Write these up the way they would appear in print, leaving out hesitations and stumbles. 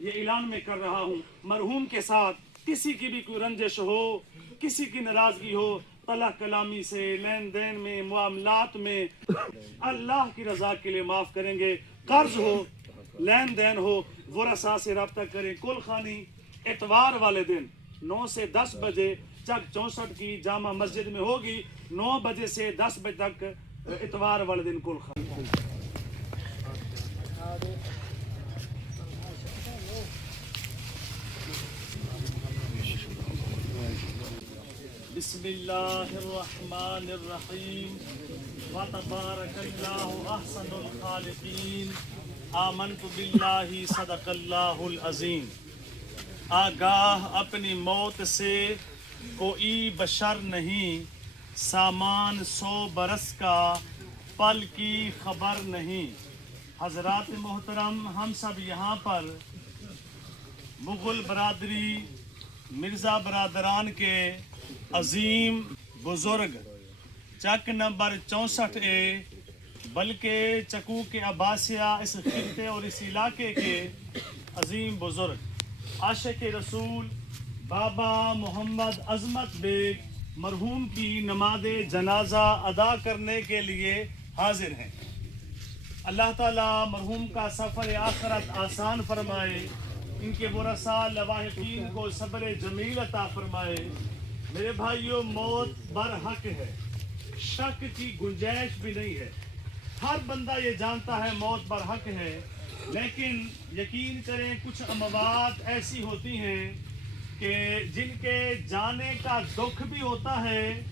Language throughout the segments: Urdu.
یہ اعلان میں کر رہا ہوں، مرحوم کے ساتھ کسی کی بھی کوئی رنجش ہو، کسی کی ناراضگی ہو، طلاق کلامی سے، لین دین میں، معاملات میں، اللہ کی رضا کے لیے معاف کریں گے۔ قرض ہو، لین دین ہو، ورثاء سے رابطہ کریں۔ کل خانی اتوار والے دن 9 سے 10 بجے چک 64 کی جامع مسجد میں ہوگی، 9 بجے سے 10 بجے تک اتوار والے دن کل خانی۔ بسم اللہ الرحمن الرحیم وتبارک اللہ احسن الخالقین آمنت باللہ صدق اللہ العظیم۔ آگاہ اپنی موت سے کوئی بشر نہیں، سامان 100 برس کا پل کی خبر نہیں۔ حضرات محترم، ہم سب یہاں پر مغل برادری مرزا برادران کے عظیم بزرگ چک نمبر 64A بلکہ چکو کے عباسیہ اس خطے اور اس علاقے کے عظیم بزرگ عاشق رسول بابا محمد عظمت بیگ مرحوم کی نماز جنازہ ادا کرنے کے لیے حاضر ہیں۔ اللہ تعالیٰ مرحوم کا سفر آخرت آسان فرمائے، ان کے ورثاء لواحقین کو صبر جمیل عطا فرمائے۔ میرے بھائیوں، موت برحق ہے، شک کی گنجائش بھی نہیں ہے۔ ہر بندہ یہ جانتا ہے موت برحق ہے، لیکن یقین کریں کچھ اموات ایسی ہوتی ہیں کہ جن کے جانے کا دکھ بھی ہوتا ہے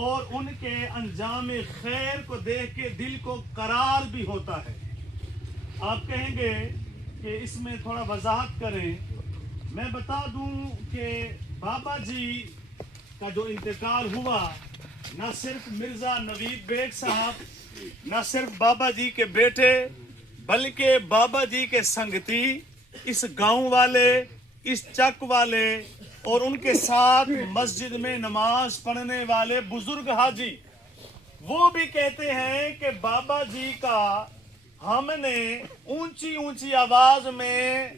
اور ان کے انجام خیر کو دیکھ کے دل کو قرار بھی ہوتا ہے۔ آپ کہیں گے کہ اس میں تھوڑا وضاحت کریں۔ میں بتا دوں کہ بابا جی کا جو انتقال ہوا، نہ صرف مرزا نوید بیگ صاحب، نہ صرف بابا جی کے بیٹے، بلکہ بابا جی کے سنگتی، اس گاؤں والے، اس چک والے اور ان کے ساتھ مسجد میں نماز پڑھنے والے بزرگ حاجی، وہ بھی کہتے ہیں کہ بابا جی کا ہم نے اونچی اونچی آواز میں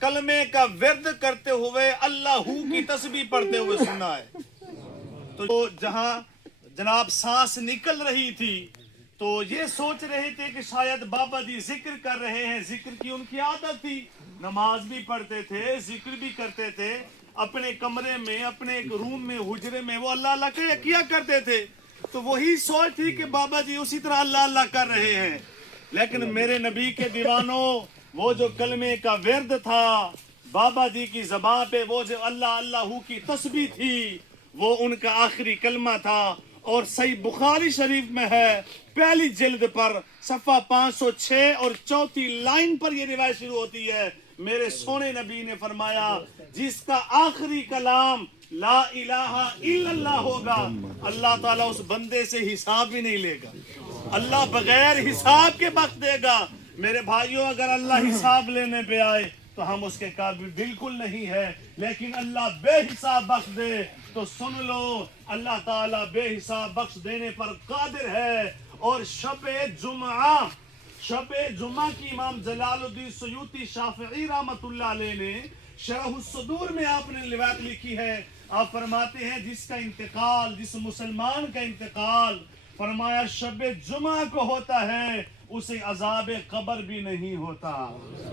کلمے کا ورد کرتے ہوئے اللہ کی تسبیح پڑھتے ہوئے سنا ہے۔ تو جہاں جناب سانس نکل رہی تھی تو یہ سوچ رہے تھے کہ شاید بابا جی ذکر کر رہے ہیں، ذکر کی ان کی عادت تھی، نماز بھی پڑھتے تھے، ذکر بھی کرتے تھے، اپنے کمرے میں، اپنے ایک روم میں، حجرے میں وہ اللہ اللہ کیا کرتے تھے۔ تو وہی سوچ تھی کہ بابا جی اسی طرح اللہ اللہ کر رہے ہیں، لیکن میرے نبی کے دیوانوں، وہ جو کلمے کا ورد تھا بابا جی کی زبان پہ، وہ جو اللہ اللہ کی تسبیح تھی، وہ ان کا آخری کلمہ تھا۔ اور صحیح بخاری شریف میں ہے، پہلی جلد پر صفحہ 506 اور 4 لائن پر یہ روایت شروع ہوتی ہے۔ میرے سونے نبی نے فرمایا، جس کا آخری کلام لا الہ الا اللہ ہوگا، اللہ تعالیٰ اس بندے سے حساب ہی نہیں لے گا، اللہ بغیر حساب کے بخش دے گا۔ میرے بھائیوں، اگر اللہ حساب لینے پہ آئے تو ہم اس کے قابل بالکل نہیں ہے، لیکن اللہ بے حساب بخش دے تو سن لو، اللہ تعالیٰ بے حساب بخش دینے پر قادر ہے۔ اور شب جمعہ کی امام جلال الدین سیوطی شافعی رحمۃ اللہ علیہ نے شرح الصدور میں آپ نے روایت لکھی ہے، آپ فرماتے ہیں جس کا انتقال، جس مسلمان کا انتقال فرمایا شب جمعہ کو ہوتا ہے، اسے عذاب قبر بھی نہیں ہوتا،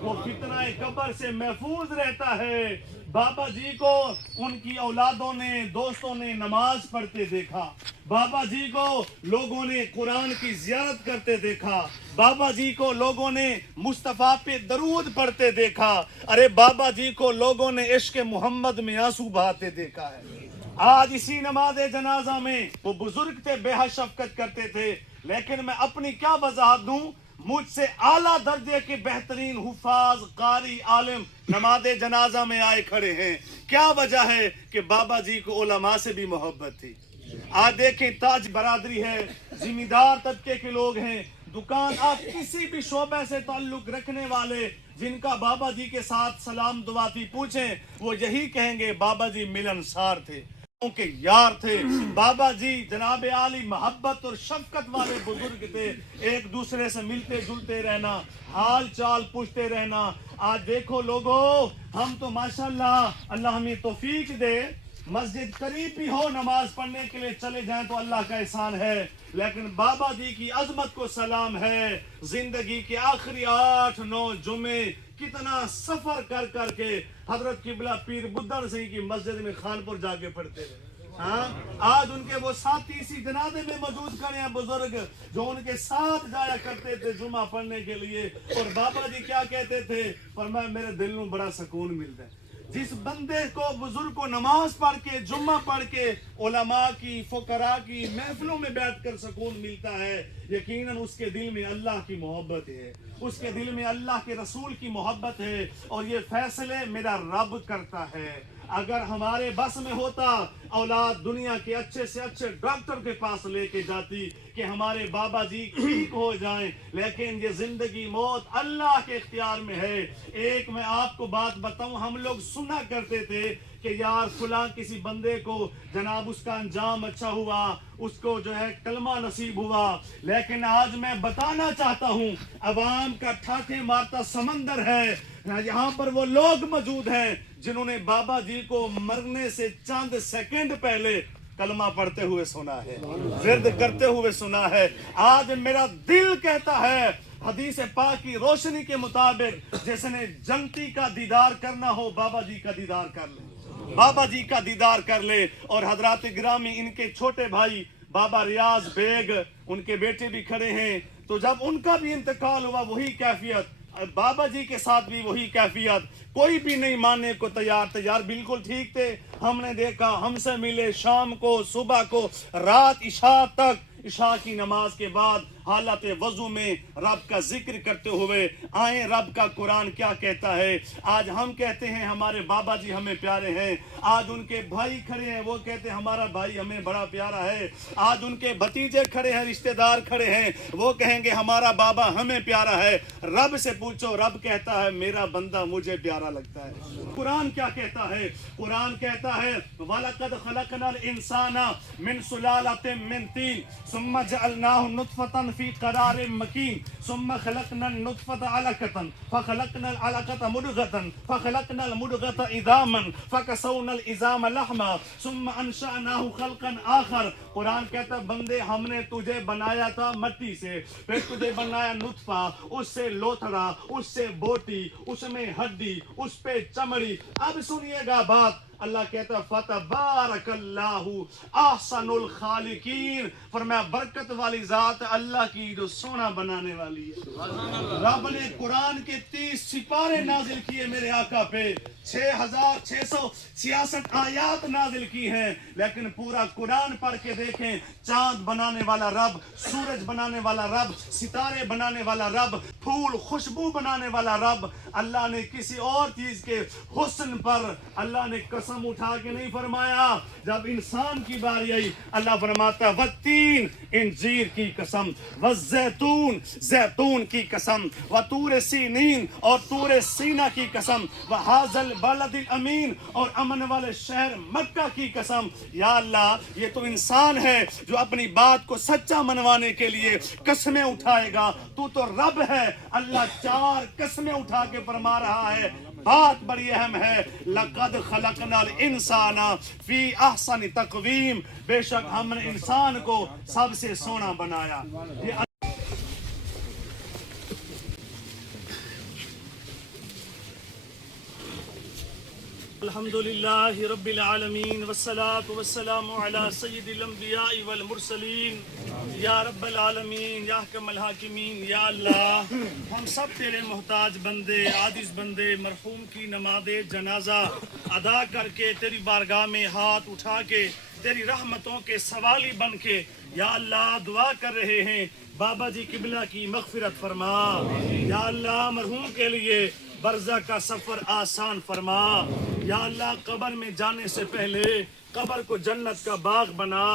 وہ فتنہ قبر سے محفوظ رہتا ہے۔ بابا جی کو ان کی اولادوں نے، دوستوں نے نماز پڑھتے دیکھا، بابا جی کو لوگوں نے قرآن کی زیارت کرتے دیکھا، بابا جی کو لوگوں نے مصطفیٰ پہ درود پڑھتے دیکھا، ارے بابا جی کو لوگوں نے عشق محمد میں آنسو بہاتے دیکھا ہے۔ آج اسی نماز جنازہ میں وہ بزرگ تھے، بے حد شفقت کرتے تھے، لیکن میں اپنی کیا وضاحت دوں، مجھ سے اعلیٰ درجے کے بہترین حفاظ، قاری، عالم نماز جنازہ میں آئے کھڑے ہیں۔ کیا وجہ ہے کہ بابا جی کو علماء سے بھی محبت تھی۔ آج دیکھیں، تاج برادری ہے، ذمہ دار طبقے کے لوگ ہیں، دکان، آپ کسی بھی شعبے سے تعلق رکھنے والے جن کا بابا جی کے ساتھ سلام دعا تھی، پوچھیں، وہ یہی کہیں گے بابا جی ملنسار تھے۔ کے یار تھے بابا جی، جناب عالی محبت اور شفقت والے بزرگ تھے، ایک دوسرے سے ملتے جلتے رہنا، حال چال پوچھتے رہنا۔ آج دیکھو لوگوں، ہم تو ماشاءاللہ اللہ ہمیں توفیق دے، مسجد قریب بھی ہو نماز پڑھنے کے لیے چلے جائیں تو اللہ کا احسان ہے، لیکن بابا جی کی عظمت کو سلام ہے، زندگی کے آخری 8-9 جمعے کتنا سفر کر کر کے حضرت قبلہ پیر بدھن سنگھ کی مسجد میں خانپور جا کے پڑھتے رہے۔ ہاں، آج ان کے وہ ساتھی اسی جنازے میں موجود کھڑے ہیں بزرگ، جو ان کے ساتھ جایا کرتے تھے جمعہ پڑھنے کے لیے، اور بابا جی کیا کہتے تھے؟ فرمایا میرے دل کو بڑا سکون ملتا ہے جس بندے کو، بزرگ کو نماز پڑھ کے، جمعہ پڑھ کے، علماء کی، فقراء کی محفلوں میں بیٹھ کر سکون ملتا ہے، یقیناً اس کے دل میں اللہ کی محبت ہے، اس کے دل میں اللہ کے رسول کی محبت ہے، اور یہ فیصلے میرا رب کرتا ہے۔ اگر ہمارے بس میں ہوتا، اولاد دنیا کے اچھے سے اچھے ڈاکٹر کے پاس لے کے جاتی کہ ہمارے بابا جی ٹھیک ہو جائیں، لیکن یہ زندگی موت اللہ کے اختیار میں ہے۔ ایک میں آپ کو بات بتاؤں، ہم لوگ سنا کرتے تھے کہ یار فلاں کسی بندے کو جناب اس کا انجام اچھا ہوا، اس کو جو ہے کلمہ نصیب ہوا، لیکن آج میں بتانا چاہتا ہوں عوام کا ٹھاٹھے مارتا سمندر ہے، یہاں پر وہ لوگ موجود ہیں جنہوں نے بابا جی کو مرنے سے چند سیکنڈ پہلے کلمہ پڑھتے ہوئے سنا ہے، ورد کرتے ہوئے سنا ہے۔ آج میرا دل کہتا ہے حدیث پاک کی روشنی کے مطابق جس نے جنتی کا دیدار کرنا ہو بابا جی کا دیدار کر لے، بابا جی کا دیدار کر لے۔ اور حضرات گرامی، ان کے چھوٹے بھائی بابا ریاض بیگ، ان کے بیٹے بھی کھڑے ہیں، تو جب ان کا بھی انتقال ہوا وہی کیفیت، بابا جی کے ساتھ بھی وہی کیفیت، کوئی بھی نہیں ماننے کو تیار بالکل ٹھیک تھے۔ ہم نے دیکھا، ہم سے ملے شام کو، صبح کو، رات عشاء تک، عشاء کی نماز کے بعد حالت وضو میں رب کا ذکر کرتے ہوئے آئیں۔ رب کا قرآن کیا کہتا ہے؟ آج ہم کہتے ہیں ہمارے بابا جی ہمیں پیارے ہیں، آج ان کے بھائی کھڑے ہیں، وہ کہتے ہیں ہمارا بھائی ہمیں بڑا پیارا ہے، آج ان کے بھتیجے کھڑے ہیں، رشتہ دار کھڑے ہیں، وہ کہیں گے ہمارا بابا ہمیں پیارا ہے۔ رب سے پوچھو، رب کہتا ہے میرا بندہ مجھے پیارا لگتا ہے۔ قرآن کیا کہتا ہے؟ قرآن کہتا ہے وَلَقَدْ خَلَقْنَا الْإِنسَانَ مِنْ سُلَالَةٍ مِنْ طِينٍ ثُمَّ جَعَلْنَاهُ نُطْفَةً فِي قَرَارٍ مَكِينٍ ثُمَّ خَلَقْنَا النُّطْفَةَ عَلَقَةً فَخَلَقْنَا الْعَلَقَةَ مُضْغَةً فَخَلَقْنَا الْمُضْغَةَ عِظَامًا فَكَسَوْنَا الْعِظَامَ لَحْمًا ثُمَّ أَنشَأْنَاهُ خَلْقًا آخَر۔ قرآن کہتا ہے بندے ہم نے تجھے بنایا تھا مٹی سے، پھر تجھے بنایا نطفہ، اس سے لوتھڑا، اس سے بوٹی، اس میں ہڈی، اس پہ چمڑی۔ اب سنیے گا بات، اللہ کہتا ہے فَتَبَارَكَ اللَّهُ أَحْسَنُ الْخَالِقِينَ، فرمایا برکت والی ذات اللہ کی جو سونا بنانے والی ہے۔ رب نے قرآن کے 30 سپارے نازل کیے میرے آقا پہ، 6666 آیات نازل کی ہیں، لیکن پورا قرآن پڑھ کے دیکھیں، چاند بنانے والا رب، سورج بنانے والا رب، ستارے بنانے والا رب، پھول خوشبو بنانے والا رب، اللہ نے کسی اور چیز کے حسن پر اللہ نے قسم اٹھا کے نہیں فرمایا۔ جب انسان کی باری آئی، اللہ فرماتا ہے والتین، انجیر کی قسم، والزیتون، زیتون کی قسم، وطور سینین، اور طور سینا کی قسم، وہذا البلد الامین، اور امن والے شہر مکہ کی قسم۔ یا اللہ، یہ تو انسان ہے جو اپنی بات کو سچا منوانے کے لیے قسمیں اٹھائے گا، تو رب ہے۔ اللہ 4 قسمیں اٹھا کے فرما رہا ہے، بات بڑی اہم ہے، لَقَدْ خَلَقْنَا الْإِنسَانَ فِي أَحْسَنِ تَقْوِيمٍ، بے شک ہم نے انسان کو سب سے سونا بنایا۔ الحمدللہ رب العالمین والصلاة والسلام علی سید الانبیاء والمرسلین، یا رب العالمین، یا حکم الحاکمین، یا اللہ ہم سب تیرے محتاج بندے، عاجز بندے، مرحوم کی نماز جنازہ ادا کر کے تیری بارگاہ میں ہاتھ اٹھا کے تیری رحمتوں کے سوالی بن کے یا اللہ دعا کر رہے ہیں، بابا جی قبلہ کی مغفرت فرما، یا اللہ مرحوم کے لیے برزخ کا سفر آسان فرما، یا اللہ قبر میں جانے سے پہلے قبر کو جنت کا باغ بنا.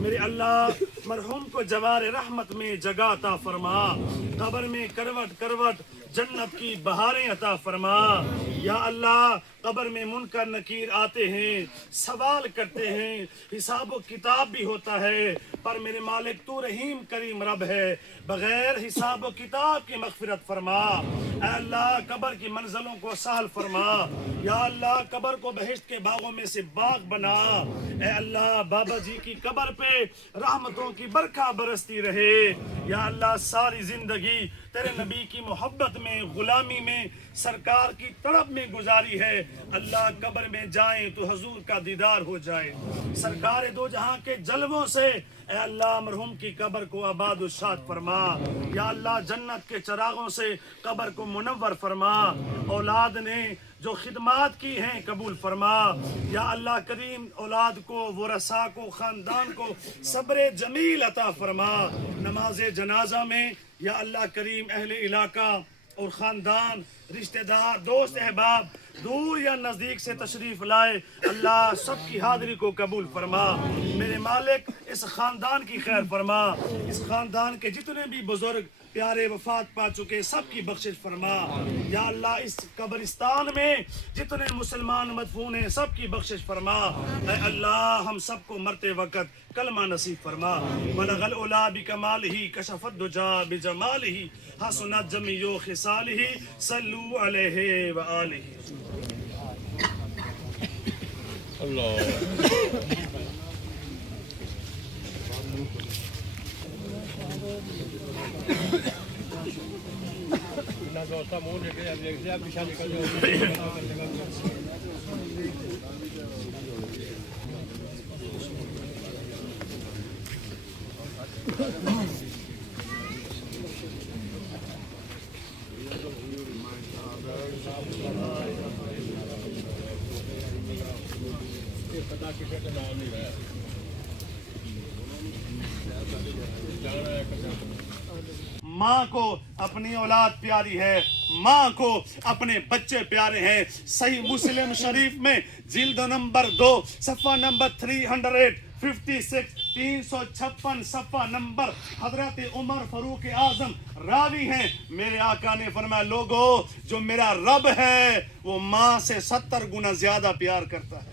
میرے اللہ مرحوم کو جوار رحمت میں جگہ عطا فرما. قبر میں کروٹ کروٹ جنت کی بہاریں عطا فرما. یا اللہ قبر میں منکر نکیر آتے ہیں, سوال کرتے ہیں, حساب و کتاب بھی ہوتا ہے, پر میرے مالک تو رحیم کریم رب ہے, بغیر حساب و کتاب کی مغفرت فرما. اے اللہ قبر کی منزلوں کو سہل فرما. یا اللہ قبر کو بہشت کے باغوں میں سے باغ بنا. اے اللہ بابا جی کی قبر پہ رحمتوں کی برکھا برستی رہے. یا اللہ ساری زندگی تیرے نبی کی محبت میں, غلامی میں, سرکار کی طرف میں گزاری ہے. اللہ قبر میں جائیں تو حضور کا دیدار ہو جائے. سرکار دو جہاں کے جلووں سے اے اللہ مرحوم کی قبر کو آباد و شاد فرما. یا اللہ جنت کے چراغوں سے قبر کو منور فرما. اولاد نے جو خدمات کی ہیں قبول فرما. یا اللہ کریم اولاد کو, ورثاء کو, خاندان کو صبر جمیل عطا فرما. نماز جنازہ میں یا اللہ کریم اہل علاقہ اور خاندان, رشتہ دار, دوست احباب دور یا نزدیک سے تشریف لائے, اللہ سب کی حاضری کو قبول فرما. میرے مالک اس خاندان کی خیر فرما. اس خاندان کے جتنے بھی بزرگ پیارے وفات پا چکے سب کی بخشش فرما. یا اللہ اس قبرستان میں جتنے مسلمان مدفون ہیں سب کی بخشش فرما. اے اللہ ہم سب کو مرتے وقت کلمہ نصیب فرما. بلغ العلا بکمالہ کشف الدجا بجمالہ حسنت جمیع خصالہ صلو علیہ وآلہ. ماں کو اپنی اولاد پیاری ہے, ماں کو اپنے بچے پیارے ہیں. صحیح مسلم شریف میں جلد نمبر 2 صفحہ نمبر 356 356 صفحہ نمبر حضرت عمر فاروق اعظم راوی ہیں. میرے آقا نے فرمایا لوگو جو میرا رب ہے وہ ماں سے 70 گنا زیادہ پیار کرتا ہے.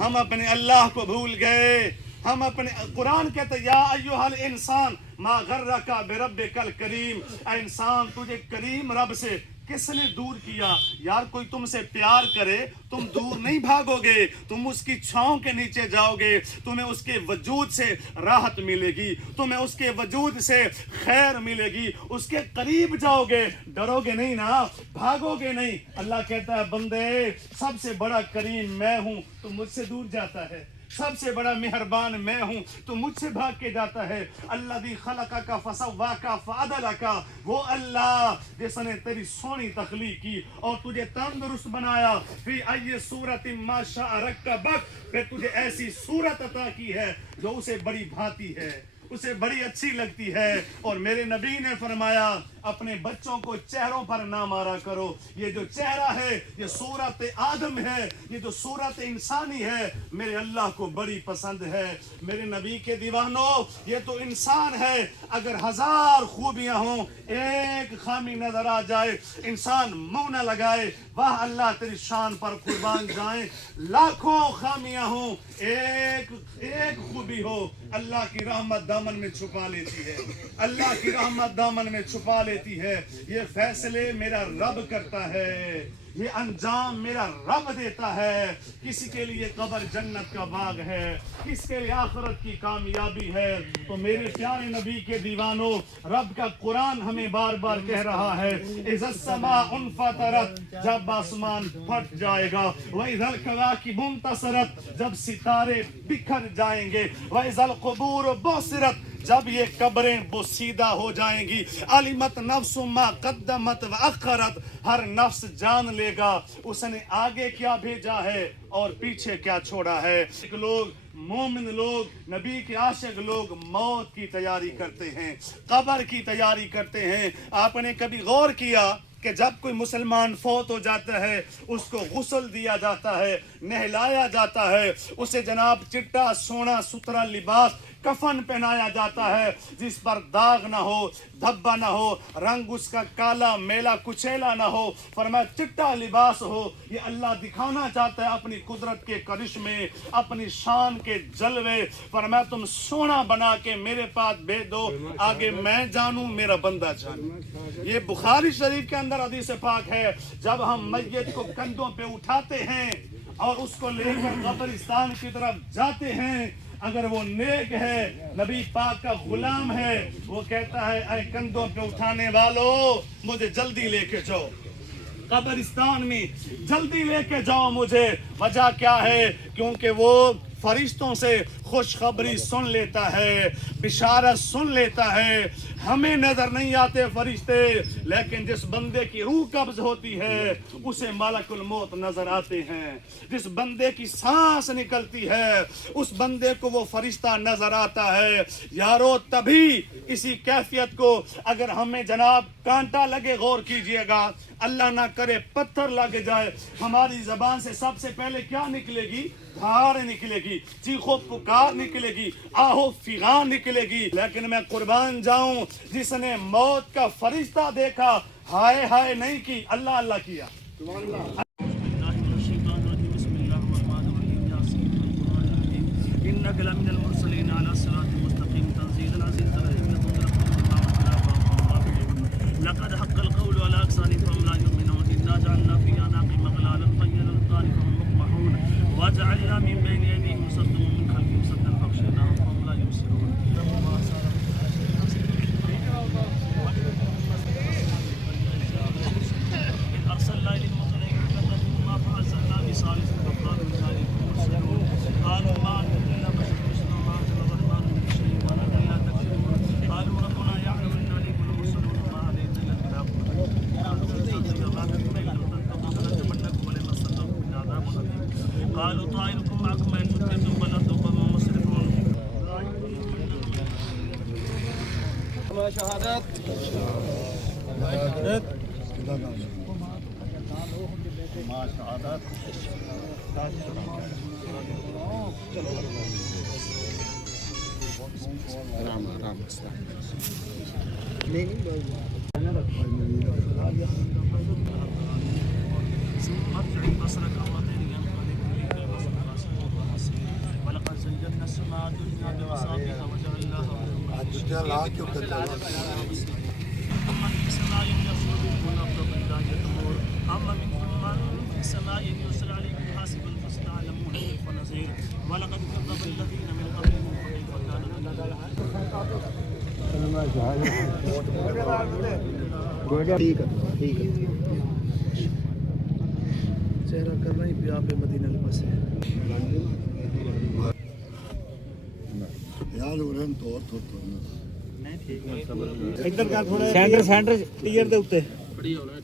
ہم اپنے اللہ کو بھول گئے. ہم اپنے قرآن کہتے یا ایھا الانسان ما غرک بربک الکریم. اے انسان تجھے کریم رب سے کس نے دور کیا؟ یار کوئی تم سے پیار کرے تم دور نہیں بھاگو گے, تم اس کی چھاؤں کے نیچے جاؤ گے, تمہیں اس کے وجود سے راحت ملے گی, تمہیں اس کے وجود سے خیر ملے گی, اس کے قریب جاؤ گے, ڈرو گے نہیں نا, بھاگو گے نہیں. اللہ کہتا ہے بندے سب سے بڑا کریم میں ہوں تو مجھ سے دور جاتا ہے, سب سے بڑا مہربان میں ہوں تو مجھ سے بھاگ کے جاتا ہے. الذی خلقک فسواک فعدلک, وہ اللہ جس نے تیری سونی تخلیق کی اور تجھے تندرست بنایا. فی ای صورت ما شاء رکبک, پھر تجھے ایسی صورت عطا کی ہے جو اسے بڑی بھاتی ہے, اسے بڑی اچھی لگتی ہے. اور میرے نبی نے فرمایا اپنے بچوں کو چہروں پر نہ مارا کرو. یہ جو چہرہ ہے یہ صورت آدم ہے, یہ جو صورت انسانی ہے میرے اللہ کو بڑی پسند ہے. میرے نبی کے دیوانوں یہ تو انسان ہے, اگر 1000 خوبیاں ہوں ایک خامی نظر آ جائے انسان منہ نہ لگائے واہ اللہ تیری شان پر قربان جائیں. لاکھوں خامیاں ہوں ایک خوبی ہو اللہ کی رحمت دامن میں چھپا لیتی ہے, اللہ کی رحمت دامن میں چھپا لیتی ہے. یہ فیصلے میرا رب کرتا ہے, یہ انجام میرا رب دیتا ہے. کسی کے لیے قبر جنت کا باغ ہے, کس کے لیے آخرت کی کامیابی ہے. تو میرے پیارے نبی کے دیوانوں رب کا قرآن ہمیں بار بار کہہ رہا ہے اذا السماء انفطرت, جب آسمان پھٹ جائے گا. واذا الکواکب انتصرت, جب ستارے بکھر جائیں گے. واذا القبور بعثرت, جب یہ قبریں بوسیدہ ہو جائیں گی. علمت نفس ما قدمت واخرت, ہر نفس جان لے گا اس نے آگے کیا بھیجا ہے اور پیچھے کیا چھوڑا ہے. لوگ مومن لوگ نبی کے عاشق لوگ موت کی تیاری کرتے ہیں, قبر کی تیاری کرتے ہیں. آپ نے کبھی غور کیا کہ جب کوئی مسلمان فوت ہو جاتا ہے اس کو غسل دیا جاتا ہے، نہلایا جاتا ہے، اسے جناب چٹا سونا ستھرا لباس کفن پہنایا جاتا ہے جس پر داغ نہ ہو، دھبا نہ ہو، رنگ اس کا کالا میلا کچیلا نہ ہو، فرمایا چٹا لباس ہو۔ یہ اللہ دکھانا چاہتا ہے اپنی قدرت کے کرشمے، اپنی شان کے جلوے۔ فرمایا تم سونا بنا کے میرے پاس بھیج دو، آگے میں جانوں میرا بندہ جانوں۔ یہ بخاری شریف کے اندر حدیث پاک ہے، جب ہم میت کو کندھوں پہ اٹھاتے ہیں اور اس کو لے کر قبرستان کی طرف جاتے ہیں، اگر وہ نیک ہے، نبی پاک کا غلام ہے، وہ کہتا ہے اے کندھوں پہ اٹھانے والو مجھے جلدی لے کے جاؤ قبرستان میں، جلدی لے کے جاؤ مجھے۔ وجہ کیا ہے؟ کیونکہ وہ فرشتوں سے خوشخبری سن لیتا ہے، بشارت سن لیتا ہے۔ ہمیں نظر نہیں آتے فرشتے، لیکن جس بندے کی روح قبض ہوتی ہے اسے ملک الموت نظر آتے ہیں۔ جس بندے کی سانس نکلتی ہے اس بندے کو وہ فرشتہ نظر آتا ہے۔ یارو تبھی اسی کیفیت کو اگر ہمیں جناب کانٹا لگے، غور کیجئے گا، اللہ نہ کرے پتھر لگ جائے، ہماری زبان سے سب سے پہلے کیا نکلے گی؟ دھار نکلے گی، چیخو پکار نکلے گی، آہو فغان نکلے گی۔ لیکن میں قربان جاؤں، جس نے موت کا فرشتہ دیکھا ہائے ہائے نہیں کی، اللہ اللہ کیا۔ إنك لمن المرسلين على صراط مستقيم تنزيل العزيز الرحيم لقد حق القول على أكثرهم فهم لا يؤمنون إنا جعلنا في أعناقهم أغلالا فهي للأذقان فهم مقمحون وجعلنا من بين أيديهم سدا ومن خلفهم سدا فأغشيناهم فهم لا يبصرون إذ أرسلنا إليهم ملائكة كذبوا ما فأرسلنا بصالح فقالوا إنا إليكم مرسلون قالوا ما أنتم إلا بشر مثلنا وما أنزل الرحمن من شيء ونحن لا تكفرون قالوا ربنا يعلم إنا إليكم لمرسلون وما علينا إلا البلاغ قالوا طائركم معكم إن كنتم بل أنتم قوم مسرفون شهادات ما شهادات ارجع بصرك مرتين ينقلب اليك البصر خاسئا وهو حسير ولقد زينا السماء الدنيا بمصابيح وجعلناها من في سماء يصعد والارض بيضاء تمور اما منكم من في السماء يرسل عليكم حاسبا فستعلمون كيف نذير ولقد كذب الذين من قبلهم فكيف كان چہرہ کر رہی پہ آپ مدینہ البس ہے یار اورن تو نہیں ٹھیک ہے ادھر کا تھوڑا سینٹر ٹیئر دے اوتے بڑی ہونا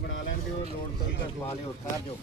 بنا لین دیو لوڈ تو کروا لیو اتار جو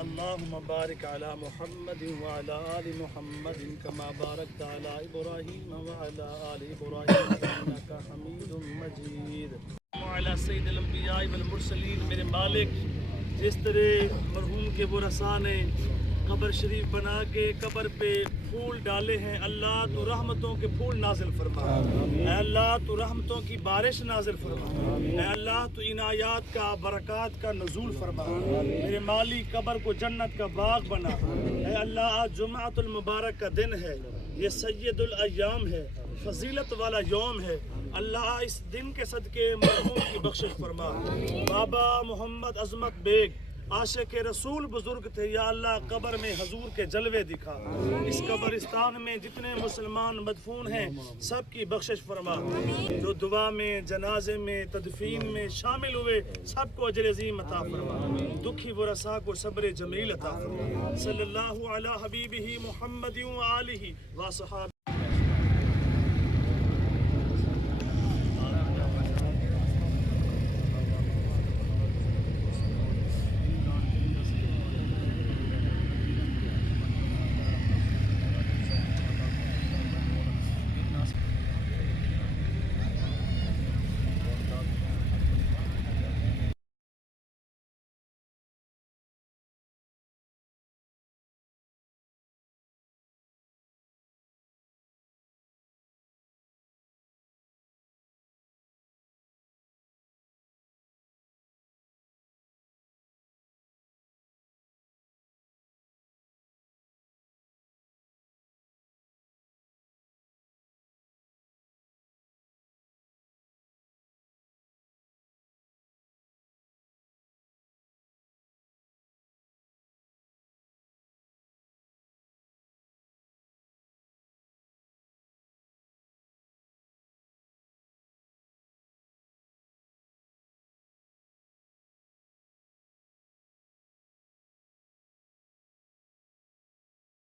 اللهم بارك على محمد وعلى آل محمد كما باركت على إبراهيم وعلى آل إبراهيم إنك حميد مجيد وعلى سيد الأنبياء والمرسلين میرے مالک جس طرح مرحوم کے ورثاء نے قبر شریف بنا کے قبر پہ پھول ڈالے ہیں، اللہ تو رحمتوں کے پھول نازل فرما، اے اللہ تو رحمتوں کی بارش نازل فرما، اے اللہ تو عنایات کا برکات کا نزول فرما، میرے مالی قبر کو جنت کا باغ بنا، اے اللہ آج جمعۃ المبارک کا دن ہے، یہ سید الایام ہے، فضیلت والا یوم ہے، اللہ اس دن کے صدقے مرحوم کی بخشش فرما. بابا محمد عظمت بیگ عاشق رسول بزرگ تھے، یا اللہ قبر میں حضور کے جلوے دکھا. اس قبرستان میں جتنے مسلمان مدفون ہیں سب کی بخشش فرما. جو دعا میں، جنازے میں، تدفین میں شامل ہوئے سب کو اجر عظیم عطا فرما. دکھی و رسا کو صبر جمیل عطا فرما. صلی اللہ علی حبیبہ محمد و آلہ و صحابہ.